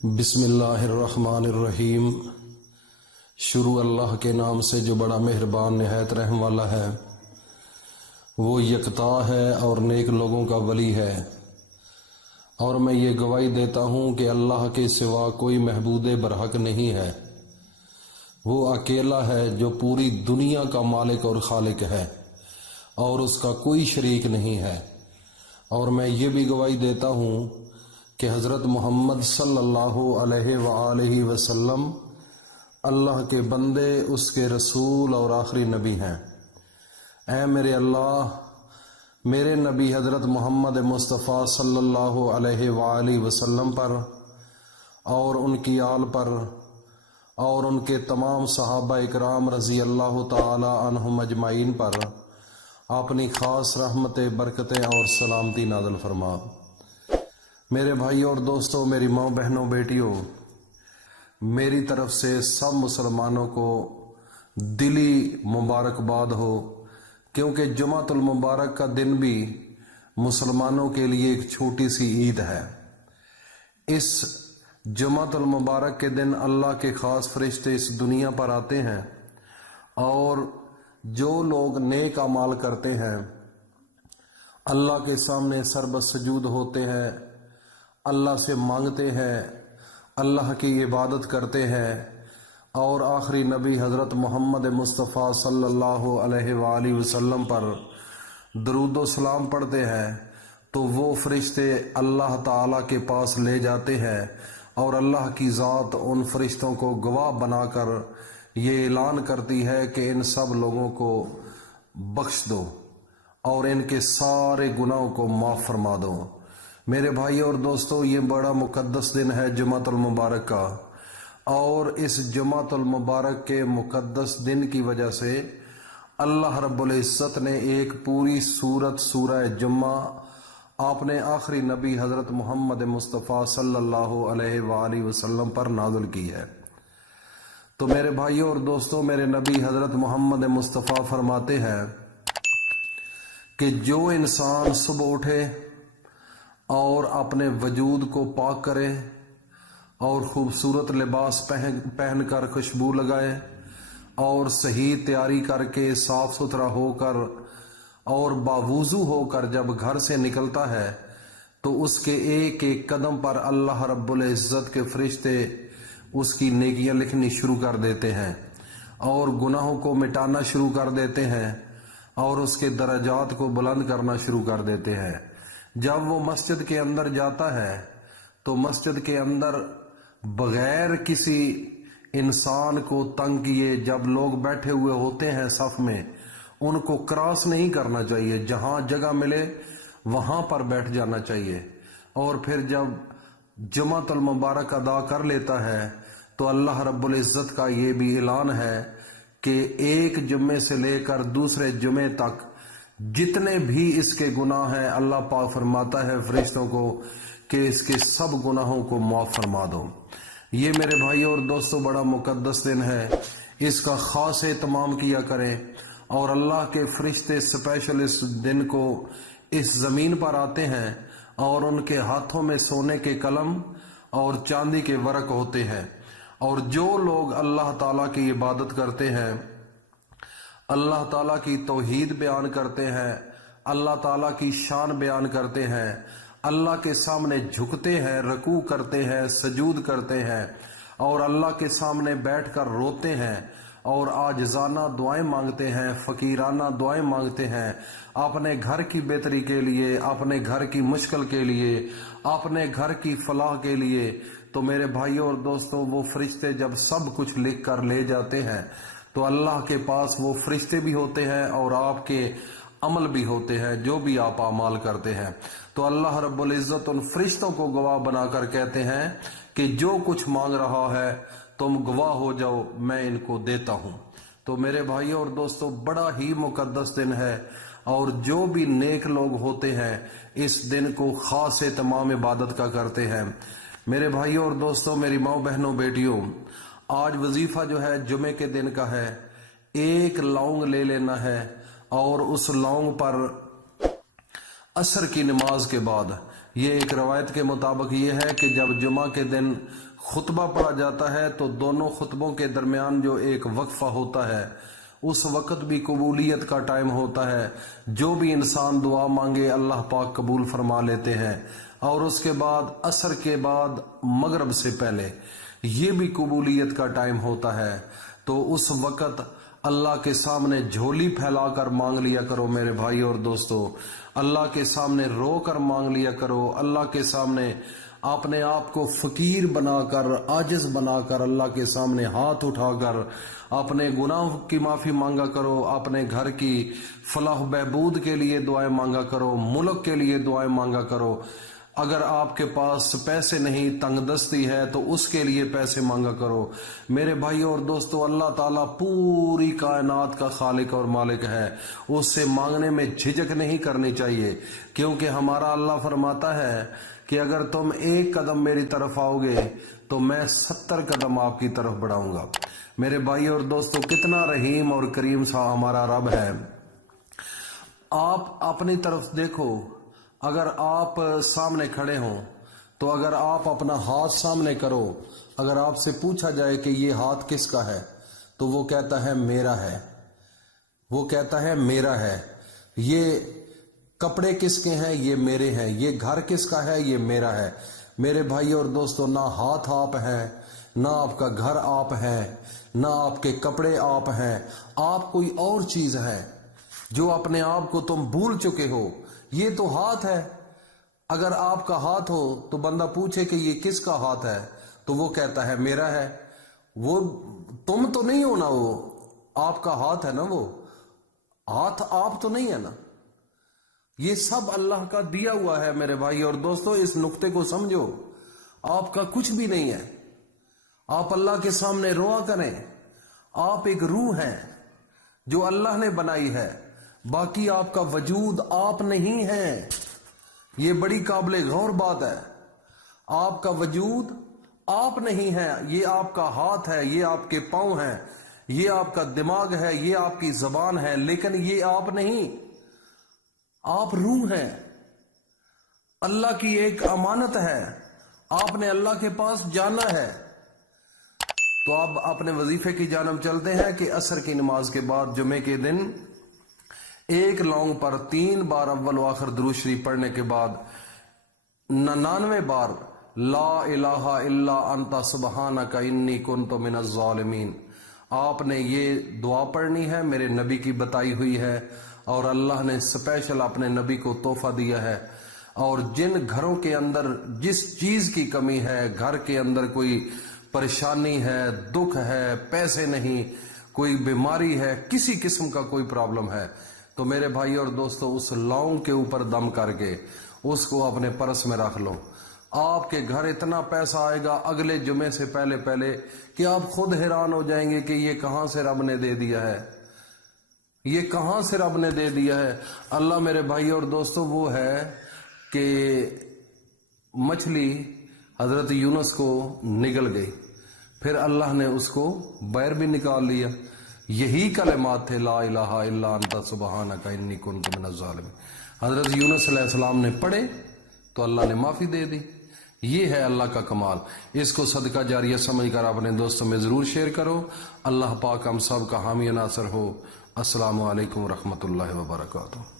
بسم اللہ الرحمن الرحیم۔ شروع اللہ کے نام سے جو بڑا مہربان نہایت رحم والا ہے۔ وہ یکتا ہے اور نیک لوگوں کا ولی ہے، اور میں یہ گواہی دیتا ہوں کہ اللہ کے سوا کوئی معبود برحق نہیں ہے۔ وہ اکیلا ہے جو پوری دنیا کا مالک اور خالق ہے، اور اس کا کوئی شریک نہیں ہے۔ اور میں یہ بھی گواہی دیتا ہوں کہ حضرت محمد صلی اللہ علیہ وآلہ وسلم اللہ کے بندے، اس کے رسول اور آخری نبی ہیں۔ اے میرے اللہ، میرے نبی حضرت محمد مصطفیٰ صلی اللہ علیہ وآلہ وسلم پر اور ان کی آل پر اور ان کے تمام صحابہ اکرام رضی اللہ تعالی عنہم اجمعین پر اپنی خاص رحمتیں، برکتیں اور سلامتی نازل فرما۔ میرے بھائیوں اور دوستوں، میری ماں، بہنوں، بیٹیوں، میری طرف سے سب مسلمانوں کو دلی مبارکباد ہو، کیونکہ جمعۃ المبارک کا دن بھی مسلمانوں کے لیے ایک چھوٹی سی عید ہے۔ اس جمعۃ المبارک کے دن اللہ کے خاص فرشتے اس دنیا پر آتے ہیں، اور جو لوگ نیک اعمال کرتے ہیں اللہ کے سامنے سربسجود ہوتے ہیں، اللہ سے مانگتے ہیں، اللہ کی عبادت کرتے ہیں، اور آخری نبی حضرت محمد مصطفیٰ صلی اللہ علیہ وآلہ وسلم پر درود و سلام پڑھتے ہیں، تو وہ فرشتے اللہ تعالیٰ کے پاس لے جاتے ہیں، اور اللہ کی ذات ان فرشتوں کو گواہ بنا کر یہ اعلان کرتی ہے کہ ان سب لوگوں کو بخش دو اور ان کے سارے گناہوں کو معاف فرما دو۔ میرے بھائی اور دوستو، یہ بڑا مقدس دن ہے جمعۃ المبارک کا، اور اس جمعۃ المبارک کے مقدس دن کی وجہ سے اللہ رب العزت نے ایک پوری سورت، سورہ جمعہ، اپنے آخری نبی حضرت محمد مصطفیٰ صلی اللہ علیہ وآلہ وسلم پر نازل کی ہے۔ تو میرے بھائیوں اور دوستوں، میرے نبی حضرت محمد مصطفیٰ فرماتے ہیں کہ جو انسان صبح اٹھے اور اپنے وجود کو پاک کرے اور خوبصورت لباس پہن کر خوشبو لگائے اور صحیح تیاری کر کے صاف ستھرا ہو کر اور باوضو ہو کر جب گھر سے نکلتا ہے، تو اس کے ایک ایک قدم پر اللہ رب العزت کے فرشتے اس کی نیکیاں لکھنی شروع کر دیتے ہیں اور گناہوں کو مٹانا شروع کر دیتے ہیں اور اس کے درجات کو بلند کرنا شروع کر دیتے ہیں۔ جب وہ مسجد کے اندر جاتا ہے تو مسجد کے اندر بغیر کسی انسان کو تنگ کیے، جب لوگ بیٹھے ہوئے ہوتے ہیں صف میں، ان کو کراس نہیں کرنا چاہیے، جہاں جگہ ملے وہاں پر بیٹھ جانا چاہیے۔ اور پھر جب جمعۃ المبارک ادا کر لیتا ہے تو اللہ رب العزت کا یہ بھی اعلان ہے کہ ایک جمعے سے لے کر دوسرے جمعے تک جتنے بھی اس کے گناہ ہیں، اللہ پاک فرماتا ہے فرشتوں کو کہ اس کے سب گناہوں کو معاف فرما دو۔ یہ میرے بھائیوں اور دوستوں بڑا مقدس دن ہے، اس کا خاص اہتمام کیا کریں، اور اللہ کے فرشتے اسپیشل اس دن کو اس زمین پر آتے ہیں، اور ان کے ہاتھوں میں سونے کے قلم اور چاندی کے ورق ہوتے ہیں، اور جو لوگ اللہ تعالیٰ کی عبادت کرتے ہیں، اللہ تعالیٰ کی توحید بیان کرتے ہیں، اللہ تعالیٰ کی شان بیان کرتے ہیں، اللہ کے سامنے جھکتے ہیں، رکوع کرتے ہیں، سجود کرتے ہیں، اور اللہ کے سامنے بیٹھ کر روتے ہیں اور عاجزانہ دعائیں مانگتے ہیں، فقیرانہ دعائیں مانگتے ہیں، اپنے گھر کی بہتری کے لیے، اپنے گھر کی مشکل کے لیے، اپنے گھر کی فلاح کے لیے، تو میرے بھائیوں اور دوستوں، وہ فرشتے جب سب کچھ لکھ کر لے جاتے ہیں تو اللہ کے پاس وہ فرشتے بھی ہوتے ہیں اور آپ کے عمل بھی ہوتے ہیں، جو بھی آپ اعمال کرتے ہیں۔ تو اللہ رب العزت ان فرشتوں کو گواہ بنا کر کہتے ہیں کہ جو کچھ مانگ رہا ہے تم گواہ ہو جاؤ، میں ان کو دیتا ہوں۔ تو میرے بھائیوں اور دوستوں، بڑا ہی مقدس دن ہے، اور جو بھی نیک لوگ ہوتے ہیں اس دن کو خاص اہتمام عبادت کا کرتے ہیں۔ میرے بھائیوں اور دوستوں، میری ماں، بہنوں، بیٹیوں، آج وظیفہ جو ہے جمعے کے دن کا ہے، ایک لونگ لے لینا ہے، اور اس لونگ پر عصر کی نماز کے بعد یہ ایک روایت کے مطابق یہ ہے کہ جب جمعہ کے دن خطبہ پڑھا جاتا ہے تو دونوں خطبوں کے درمیان جو ایک وقفہ ہوتا ہے اس وقت بھی قبولیت کا ٹائم ہوتا ہے. جو بھی انسان دعا مانگے اللہ پاک قبول فرما لیتے ہیں. اور اس کے بعد عصر کے بعد مغرب سے پہلے یہ بھی قبولیت کا ٹائم ہوتا ہے. تو اس وقت اللہ کے سامنے جھولی پھیلا کر مانگ لیا کرو میرے بھائی اور دوستو. اللہ کے سامنے رو کر مانگ لیا کرو. اللہ کے سامنے اپنے آپ کو فقیر بنا کر عاجز بنا کر اللہ کے سامنے ہاتھ اٹھا کر اپنے گناہ کی معافی مانگا کرو. اپنے گھر کی فلاح بہبود کے لیے دعائیں مانگا کرو. ملک کے لیے دعائیں مانگا کرو. اگر آپ کے پاس پیسے نہیں تنگ دستی ہے تو اس کے لیے پیسے مانگا کرو. میرے بھائی اور دوستو اللہ تعالیٰ پوری کائنات کا خالق اور مالک ہے. اس سے مانگنے میں جھجک نہیں کرنی چاہیے کیونکہ ہمارا اللہ فرماتا ہے کہ اگر تم ایک قدم میری طرف آؤ گے تو میں 70 قدم آپ کی طرف بڑھاؤں گا. میرے بھائی اور دوستو کتنا رحیم اور کریم سا ہمارا رب ہے. آپ اپنی طرف دیکھو. اگر آپ سامنے کھڑے ہوں تو اگر آپ اپنا ہاتھ سامنے کرو, اگر آپ سے پوچھا جائے کہ یہ ہاتھ کس کا ہے تو وہ کہتا ہے میرا ہے. وہ کہتا ہے میرا ہے. یہ کپڑے کس کے ہیں؟ یہ میرے ہیں. یہ گھر کس کا ہے؟ یہ میرا ہے. میرے بھائی اور دوستو نہ ہاتھ آپ ہیں, نہ آپ کا گھر آپ ہے, نہ آپ کے کپڑے آپ ہیں. آپ کوئی اور چیز ہے جو اپنے آپ کو تم بھول چکے ہو. یہ تو ہاتھ ہے. اگر آپ کا ہاتھ ہو تو بندہ پوچھے کہ یہ کس کا ہاتھ ہے تو وہ کہتا ہے میرا ہے. وہ تم تو نہیں ہو نا, وہ آپ کا ہاتھ ہے نا. وہ ہاتھ آپ تو نہیں ہے نا. یہ سب اللہ کا دیا ہوا ہے میرے بھائی اور دوستو. اس نقطے کو سمجھو. آپ کا کچھ بھی نہیں ہے. آپ اللہ کے سامنے روا کریں. آپ ایک روح ہیں جو اللہ نے بنائی ہے. باقی آپ کا وجود آپ نہیں ہے. یہ بڑی قابل غور بات ہے. آپ کا وجود آپ نہیں ہے. یہ آپ کا ہاتھ ہے, یہ آپ کے پاؤں ہیں, یہ آپ کا دماغ ہے, یہ آپ کی زبان ہے, لیکن یہ آپ نہیں. آپ روح ہیں. اللہ کی ایک امانت ہے. آپ نے اللہ کے پاس جانا ہے. تو آپ اپنے وظیفے کی جانب چلتے ہیں کہ عصر کی نماز کے بعد جمعے کے دن ایک لونگ پر 3 بار اول و آخر درود شریف پڑھنے کے بعد 99 بار لا الہ الا انت سبحانک انی کنت من الظالمین آپ نے یہ دعا پڑھنی ہے. میرے نبی کی بتائی ہوئی ہے اور اللہ نے سپیشل اپنے نبی کو تحفہ دیا ہے. اور جن گھروں کے اندر جس چیز کی کمی ہے, گھر کے اندر کوئی پریشانی ہے, دکھ ہے, پیسے نہیں, کوئی بیماری ہے, کسی قسم کا کوئی پرابلم ہے, تو میرے بھائی اور دوستو اس لونگ کے اوپر دم کر کے اس کو اپنے پرس میں رکھ لو. آپ کے گھر اتنا پیسہ آئے گا اگلے جمعے سے پہلے کہ آپ خود حیران ہو جائیں گے کہ یہ کہاں سے رب نے دے دیا ہے. یہ کہاں سے رب نے دے دیا ہے. اللہ میرے بھائی اور دوستو وہ ہے کہ مچھلی حضرت یونس کو نگل گئی, پھر اللہ نے اس کو باہر بھی نکال لیا. یہی کلمات تھے لا الہ الا انت سبحانک انی کنت من الظالمین. حضرت یونس علیہ السلام نے پڑھے تو اللہ نے معافی دے دی. یہ ہے اللہ کا کمال. اس کو صدقہ جاریہ سمجھ کر اپنے دوستوں میں ضرور شیئر کرو. اللہ پاک ہم سب کا حامی ناصر ہو. السلام علیکم ورحمۃ اللہ وبرکاتہ.